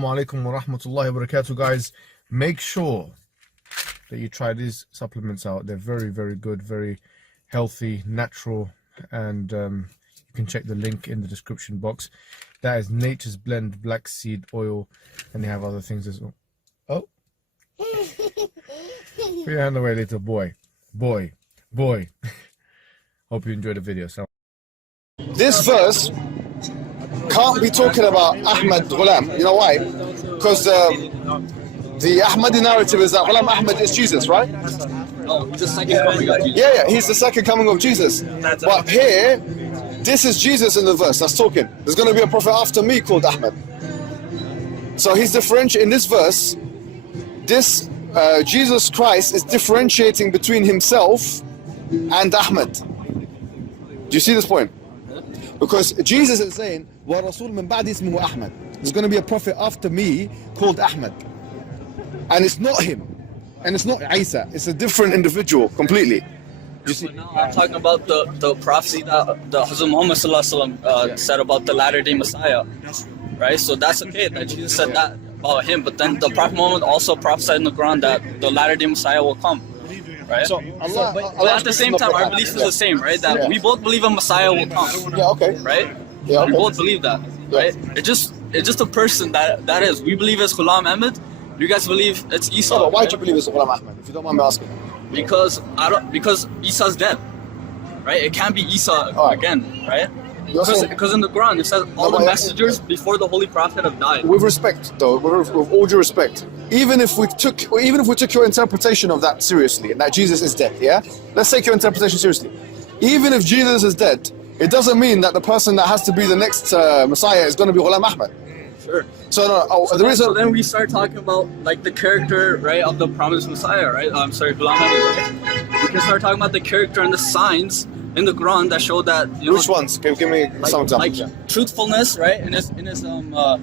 Alaikum wa rahmatullahi wa barakatuh, guys. Make sure that you try these supplements out. They're very, very good, very healthy, natural, and you can check the link in the description box. That is Nature's Blend Black Seed Oil, and they have other things as well. Oh, put your hand away, little boy. Hope you enjoyed the video. So this verse can't be talking about Ahmad Ghulam. You know why? Because the Ahmadi narrative is that Ghulam Ahmad is Jesus, right? Oh, he's the second coming of Jesus. Yeah, he's the second coming of Jesus. But here, this is Jesus in the verse that's talking. There's going to be a prophet after me called Ahmad. So he's differentiating in this verse. This Jesus Christ is differentiating between himself and Ahmad. Do you see this point? Because Jesus is saying, "Wa Rasul min ba'di ismuhu Ahmad." There's going to be a prophet after me called Ahmad, and it's not him, and it's not Isa. It's a different individual completely. You see? But now I'm talking about the prophecy that the Hazrat Muhammad sallallahu alaihi wasallam said about the latter-day Messiah, right? So that's okay that Jesus said that about him, but then the Prophet Muhammad also prophesied in the Quran that the latter-day Messiah will come. Right? So Allah, but at the same time, our belief is the same, right? That we both believe a Messiah will come. Yeah, okay. Right? Yeah, okay. We both believe that, right? It's just a person that is. We believe it's Ghulam Ahmad. You guys believe it's Isa. No, but why right? do you believe it's Ghulam Ahmad? If you don't mind me asking. Because Isa's dead, right? It can't be Isa again, right? Because in the Quran it says all the messengers before the Holy Prophet have died. With respect, though, with all due respect, even if we took your interpretation of that seriously, and that Jesus is dead, yeah, let's take your interpretation seriously. Even if Jesus is dead, it doesn't mean that the person that has to be the next Messiah is going to be Ghulam Ahmad. Sure. So then we start talking about like the character, right, of the promised Messiah, right? I'm sorry, Ghulam Ahmad, right? We can start talking about the character and the signs in the Quran that show that. Which ones? Give me some examples. Like truthfulness, right? In his ummah,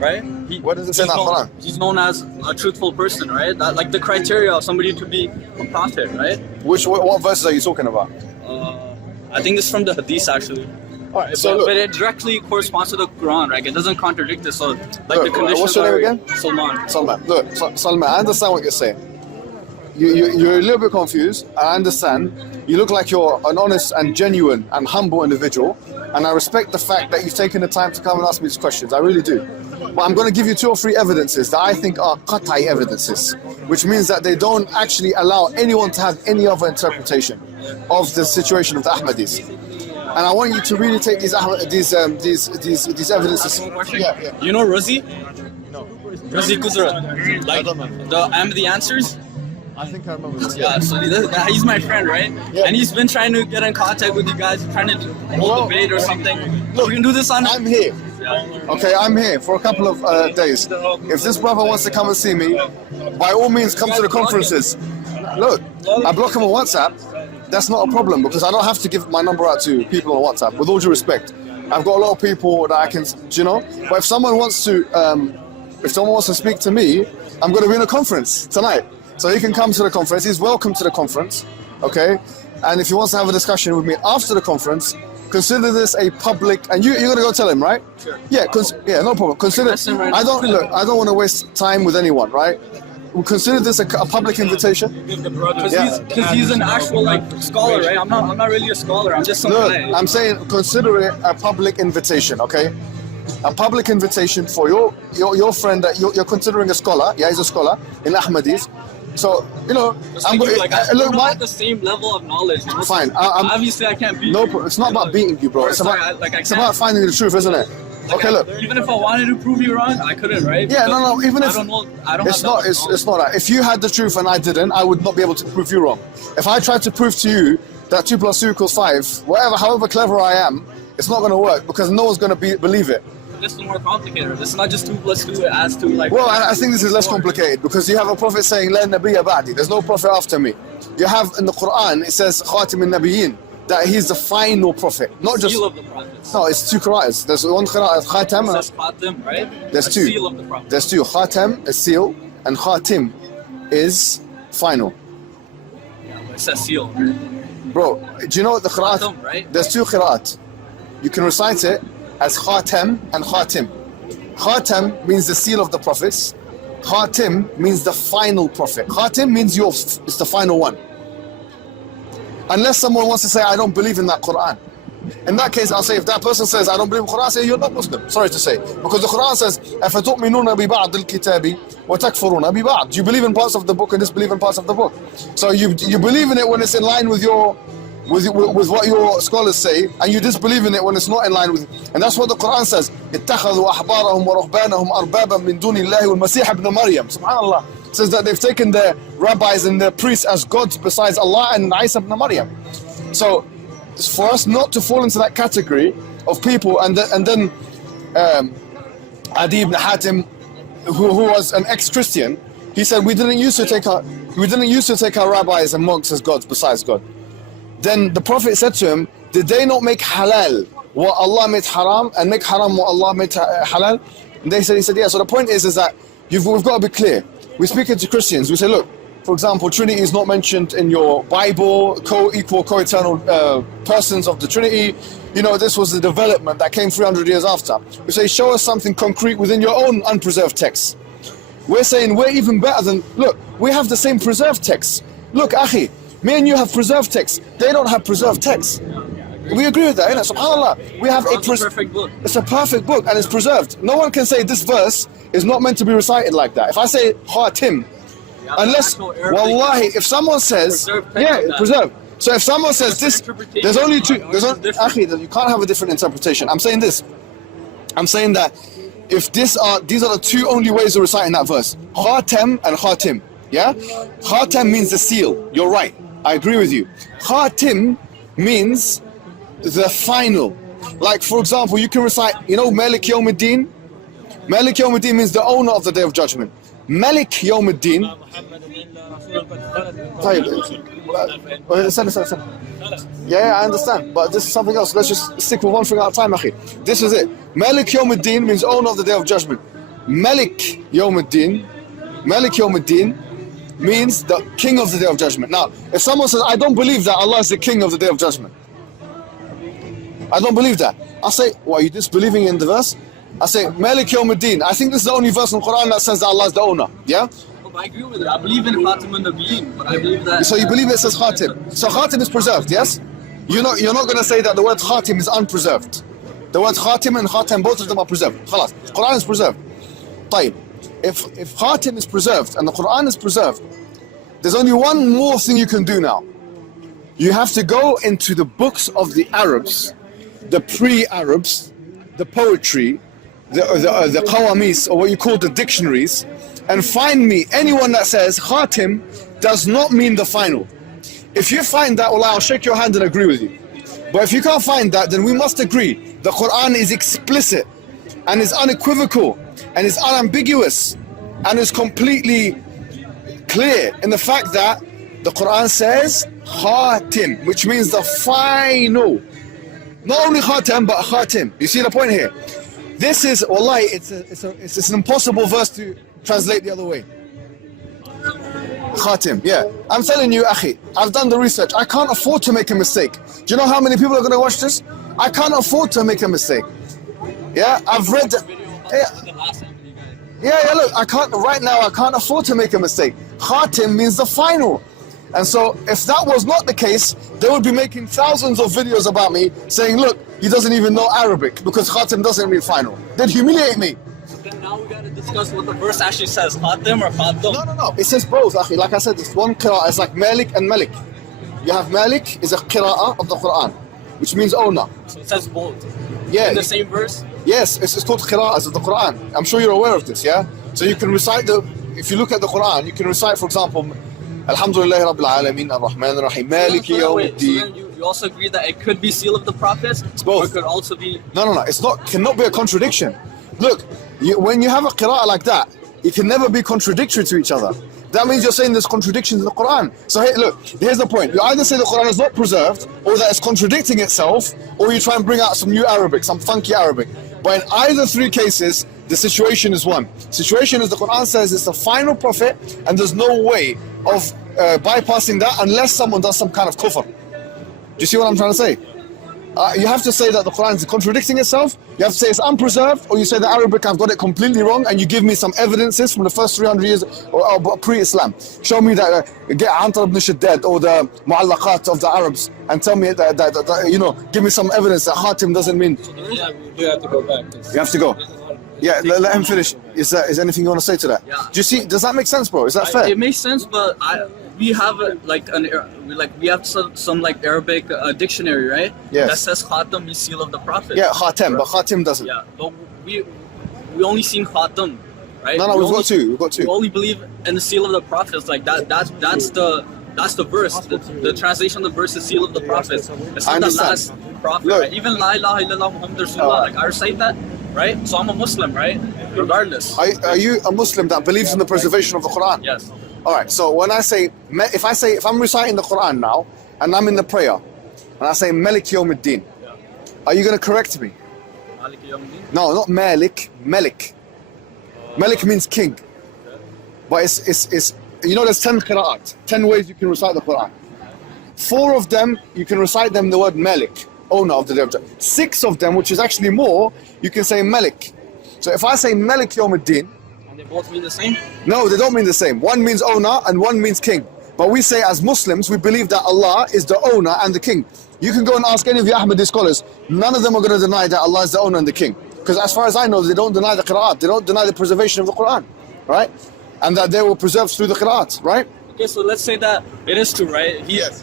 right? What does it say in the Quran? He's known as a truthful person, right? That, like the criteria of somebody to be a prophet, right? What verses are you talking about? I think this is from the Hadith actually. Alright, so look, but it directly corresponds to the Quran, right? It doesn't contradict it. So like the conditions. What's your name again? Salman. Salman. Look, Salman, I understand what you're saying. You're a little bit confused. I understand. You look like you're an honest and genuine and humble individual, and I respect the fact that you've taken the time to come and ask me these questions. I really do. But I'm going to give you 2 or 3 evidences that I think are qat'i evidences, which means that they don't actually allow anyone to have any other interpretation of the situation of the Ahmadis. And I want you to really take these evidences. Yeah. You know Razi? No. Razi Guzrat. Like the Ahmadi Answers? I think I remember this. Yeah, so he's my friend, right? Yeah. And he's been trying to get in contact with you guys, trying to hold debate or something. Look, we can do this on. I'm here. Yeah. Okay, I'm here for a couple of days. If this brother wants to come and see me, by all means, come to the conferences. Look, I block him on WhatsApp. That's not a problem because I don't have to give my number out to people on WhatsApp. With all due respect, I've got a lot of people that I can, But if someone wants to speak to me, I'm going to be in a conference tonight. So he can come to the conference. He's welcome to the conference, okay? And if he wants to have a discussion with me after the conference, consider this a public. And you're gonna go tell him, right? Sure. Yeah, no problem. Consider. I don't want to waste time with anyone, right? We consider this a public invitation. Because he's an actual scholar, right? I'm not really a scholar. I'm just some guy. I'm saying consider it a public invitation, okay? A public invitation for your friend that you're considering a scholar. Yeah, he's a scholar in Ahmadis. So, I'm at the same level of knowledge. Fine. Obviously, I can't beat you. It's not about beating you, bro. It's about finding the truth, isn't it? Okay, look. Even if I wanted to prove you wrong, I couldn't, right? Yeah, no. Even if I don't. It's not that. If you had the truth and I didn't, I would not be able to prove you wrong. If I tried to prove to you that 2 + 2 = 5, however clever I am, it's not going to work because no one's going to believe it. This is more complicated. It's not just 2 + 2. It adds to Well, I think this is less complicated because you have a prophet saying "La nabiyya ba'di." There's no prophet after me. You have in the Quran it says "Khatim al-Nabiyyin," that he's the final prophet, not just. Seal of the prophets. No, it's 2 qira'ahs. There's one qira'ah Khatam. It says Khatim, right? There's 2. Seal of the prophets. There's 2. Khatam is seal, and Khatim is final. Yeah, but it says seal. Right? Bro, do you know what the qira'at? Khatam, right? There's 2 qira'at. You can recite it as Khatam and Khatim. Khatam means the seal of the prophets. Khatim means the final prophet. Khatim means it's the final one. Unless someone wants to say, I don't believe in that Quran. In that case, I'll say, if that person says, I don't believe in Quran, I say, you're not Muslim. Sorry to say. Because the Quran says, أَفَتُؤْمِنُونَ بِبَعْضِ الْكِتَابِ وَتَكْفُرُونَ بِبَعْض. You believe in parts of the book and disbelieve in parts of the book. So you believe in it when it's in line with with what your scholars say, and you disbelieve in it when it's not in line with it. And that's what the Quran says. اتَّخَذُوا أَحْبَارَهُم وَرُهْبَانَهُم أَرْبَابًا مِّن دُونِ اللَّهِ وَالْمَسِيحَ ابْنَ مَرْيَمَ. SubhanAllah. It says that they've taken their rabbis and their priests as gods besides Allah and Isa ibn Maryam. So for us not to fall into that category of people, and then Adi ibn Hatim, who was an ex-Christian, he said, we didn't used to take our rabbis and monks as gods besides God. Then the Prophet said to him, did they not make halal what Allah made haram, and make haram what Allah made halal? And he said, yeah. So the point is that we've got to be clear. We speak it to Christians. We say, look, for example, Trinity is not mentioned in your Bible, co-equal, co-eternal persons of the Trinity. You know, this was the development that came 300 years after. We say, show us something concrete within your own unpreserved text. We're saying we're even better than, look, we have the same preserved text. Look, Akhi, me and you have preserved text. They don't have preserved text. We agree with that, innit? SubhanAllah. We have perfect book. It's a perfect book and it's preserved. No one can say this verse is not meant to be recited like that. If I say Khatim, unless, wallahi, if someone says, preserved. So if someone says this, there's only two, Akhi, you can't have a different interpretation. I'm saying this. I'm saying that if these are the two only ways of reciting that verse, Khatam and Khatim. Yeah? Khatam means the seal. You're right. I agree with you. Khatim means the final. Like, for example, you can recite, you know, Malik Yawmuddin? Malik Yawmuddin means the owner of the Day of Judgment. Malik Yawmuddin. Yeah, I understand, but this is something else. Let's just stick with one thing at a time, akhi. This is it. Malik Yawmuddin means owner of the Day of Judgment. Malik Yawmuddin means the king of the Day of Judgment. Now, if someone says, I don't believe that Allah is the king of the Day of Judgment, I don't believe that, I say, what, are you disbelieving in the verse? I say, Malik Yawmuddin. I think this is the only verse in the Quran that says that Allah is the owner. Yeah? I agree with it. I believe in Khatim and Nabiyyin, but I believe that. So you believe it says Khatim. So Khatim is preserved, yes? You're not going to say that the word Khatim is unpreserved. The word Khatim and Khatam, both of them are preserved. Khalas. Quran is preserved. طيب. If Khatim is preserved and the Quran is preserved, there's only one more thing you can do now. You have to go into the books of the Arabs, the pre-Arabs, the poetry, the qawamis, or what you call the dictionaries, and find me anyone that says Khatim does not mean the final. If you find that, well, I'll shake your hand and agree with you. But if you can't find that, then we must agree the Quran is explicit and is unequivocal and is unambiguous and is completely clear in the fact that the Quran says Khatim, which means the final. Not only Khatam, but Khatim. You see the point here? This is, wallahi, it's an impossible verse to translate the other way. Khatim, yeah. I'm telling you, akhi, I've done the research. I can't afford to make a mistake. Do you know how many people are going to watch this? I can't afford to make a mistake. Yeah, I've read. Yeah, look, right now I can't afford to make a mistake. Khatim means the final. And so if that was not the case, they would be making thousands of videos about me saying, look, he doesn't even know Arabic because Khatim doesn't mean final. They'd humiliate me. Then now we gotta discuss what the verse actually says, Khatim or Khatam. No. It says both, akhi. Like I said, it's one qira'ah. It's like Malik and Malik. You have Malik is a qira'ah of the Quran, which means owner. So it says both. Yeah. In the same verse? Yes, it's called qira'ahs of the Quran. I'm sure you're aware of this, yeah? So you can recite if you look at the Quran, you can recite, for example, Alhamdulillah Rabbil Alameen Ar-Rahman Ar-Rahim Maliki Yawmuddin. You also agree that it could be seal of the prophets? It's both. Or it could also be... No. Cannot be a contradiction. Look, when you have a qira'ah like that, it can never be contradictory to each other. That means you're saying there's contradictions in the Quran. So hey, look, here's the point. You either say the Quran is not preserved, or that it's contradicting itself, or you try and bring out some new Arabic, some funky Arabic. But in either three cases, the situation is one. Situation is the Quran says it's the final prophet, and there's no way of bypassing that unless someone does some kind of kufr. Do you see what I'm trying to say? You have to say that the Quran is contradicting itself, you have to say it's unpreserved, or you say the Arabic, I've got it completely wrong, and you give me some evidences from the first 300 years or pre-Islam. Show me that, get Antar ibn Shaddad or the Mu'allaqat of the Arabs, and tell me that, you know, give me some evidence that Khatim doesn't mean. Yeah, we do have to go back. You have to go. Yeah, let him finish. Is anything you want to say to that? Yeah. Do you see, does that make sense, bro? Is that fair? It makes sense, but we have we have some like Arabic dictionary, right? Yes. That says Khatam means seal of the Prophet. Yeah, Khatem, but Khatim doesn't. Yeah, but we only seen Khatam, right? No, we've got two. We've got two. We only believe in the seal of the prophets. Like that's the verse. The translation of the verse is seal of the prophets. It's not the last prophet. Look. Right? Even La ilaha illallah Muhammad Rasulullah. Like I recite that, right? So I'm a Muslim, right? Regardless. Are you a Muslim that believes in the preservation of the Quran? Yes. All right. So when I say, if I'm reciting the Quran now and I'm in the prayer, and I say Malik Yawmiddin, are you going to correct me? Malik Yawmiddin? No, not Malik. Malik. Malik means king. But it's you know, there's 10 qira'at, 10 ways you can recite the Quran. 4 of them you can recite them the word Malik, owner of the day of judgment. 6 of them, which is actually more, you can say Malik. So if I say Malik Yawmiddin, And they both mean the same? no, they don't mean the same. One means owner and one means king. But we say as Muslims, we believe that Allah is the owner and the king. You can go and ask any of the Ahmadi scholars, none of them are going to deny that Allah is the owner and the king. Because as far as I know, they don't deny the qira'at, they don't deny the preservation of the Quran, right? And that they were preserved through the qira'at, right? Okay, so let's say that it is true, right? Yes.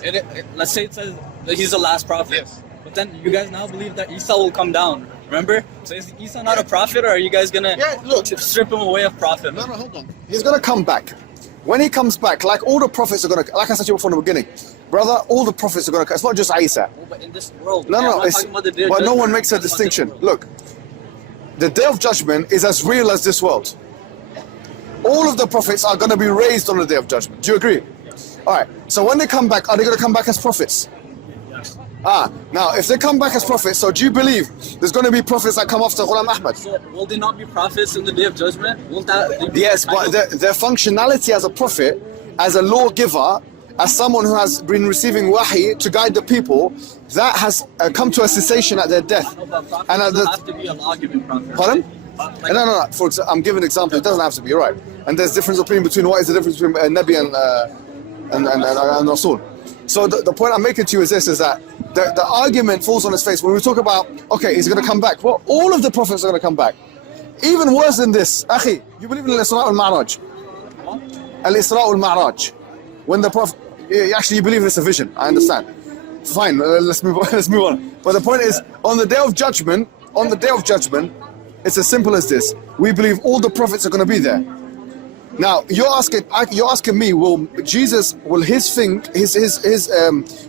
Let's say it says that he's the last prophet. Yes. But then you guys now believe that Isa will come down, remember? So is Isa not a prophet, or are you guys gonna strip him away of prophet? No, hold on. He's going to come back. When he comes back, like all the prophets are going to, like I said to you before in the beginning, brother, all the prophets are going to come. It's not just Isa. Oh, but in this world, No, I'm not it's, talking about the day of but no judgment, one makes a I'm talking about distinction. this world. Look, the day of judgment is as real as this world. All of the prophets are going to be raised on the day of judgment. Do you agree? All right. So when they come back, are they going to come back as prophets? Yes. Now, if they come back as prophets, so do you believe there's going to be prophets that come after Ghulam Ahmad? So will they not be prophets in the day of judgment? Won't that be Yes, but their functionality as a prophet, as a lawgiver, as someone who has been receiving wahi to guide the people, that has come to a cessation at their death. No, but prophets And doesn't have to be a lawgiving prophet. Pardon? Like, No. I'm giving an example. It doesn't have to be, you're right. And there's difference opinion between what is the difference between Nabi and Rasul. So the point I'm making to you is this: is that the argument falls on its face when we talk about, okay, he's going to come back. Well, all of the prophets are going to come back. Even worse than this, Akhi, you believe in Al-Isra al-Ma'raj? Al-Isra al-Ma'raj. When the prophet, actually you believe it's a vision. I understand. Fine. Let's move on. Let's move on. But the point is, on the day of judgment, it's as simple as this. We believe all the prophets are going to be there. Now you're asking me, will Jesus, will his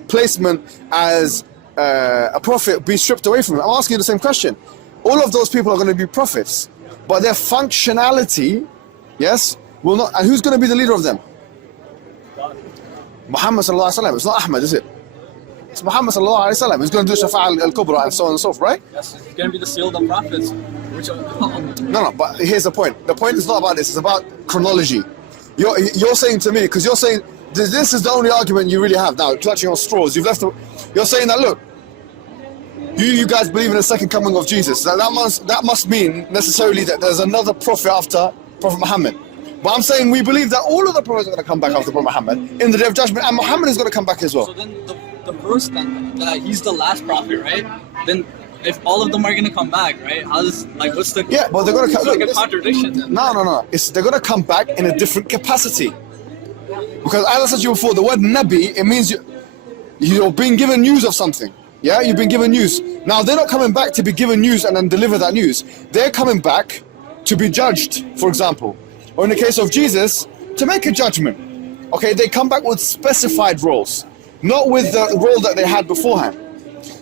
placement as a prophet be stripped away from him? I'm asking you the same question. All of those people are going to be prophets, but their functionality, yes, will not. And who's going to be the leader of them? Muhammad sallallahu alaihi wasallam. It's not Ahmad, is it? It's Muhammad sallallahu alaihi wasallam. He's going to do Shafa' al-Kubra and so on and so forth, right? yes, it's going to be the seal of the prophets. Which are, No, but here's the point. The point is not about this. It's about chronology. You're saying to me, because you're saying this is the only argument you really have now, clutching on straws. You're saying that, look, you guys believe in the second coming of Jesus. That must mean necessarily that there's another prophet after Prophet Muhammad. But I'm saying we believe that all of the prophets are going to come back after Prophet Muhammad in the day of judgment, and Muhammad is going to come back as well. so then the verse that he's the last prophet, right? Then if all of them are going to come back, right? What's the Yeah, but they're going to it's come. like a contradiction. Then. No. They're going to come back in a different capacity. Because as I said to you before, the word Nabi, it means you're being given news of something. Yeah, you've been given news. Now they're not coming back to be given news and then deliver that news. They're coming back to be judged, for example. Or in the case of Jesus, to make a judgment. Okay, they come back with specified roles, not with the role that they had beforehand.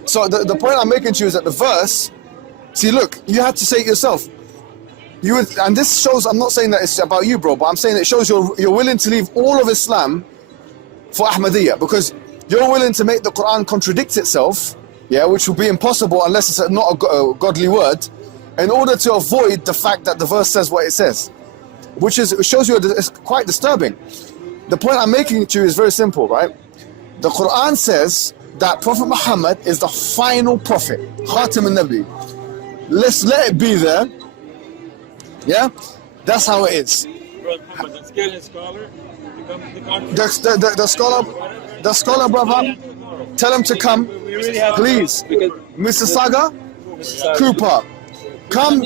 So the point I'm making to you is that the verse, see, look, you had to say it yourself. And this shows, I'm not saying that it's about you, bro, but I'm saying it shows you're willing to leave all of Islam for Ahmadiyya, because you're willing to make the Quran contradict itself, yeah, which will be impossible unless it's not a godly word, in order to avoid the fact that the verse says what it says, which shows you it's quite disturbing. The point I'm making to you is very simple, right? The Quran says that Prophet Muhammad is the final prophet, Khatim al-Nabi. Let's let it be there. Yeah, that's how it is. Let's get a scholar. The scholar, brother, tell him to come, please. Mr. Saga, Cooper, come.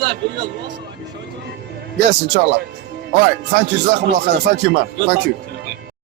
Yes, inshallah. All right, thank you, Jazakumullah khairan. Thank you, man. Thank you.